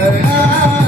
Hey,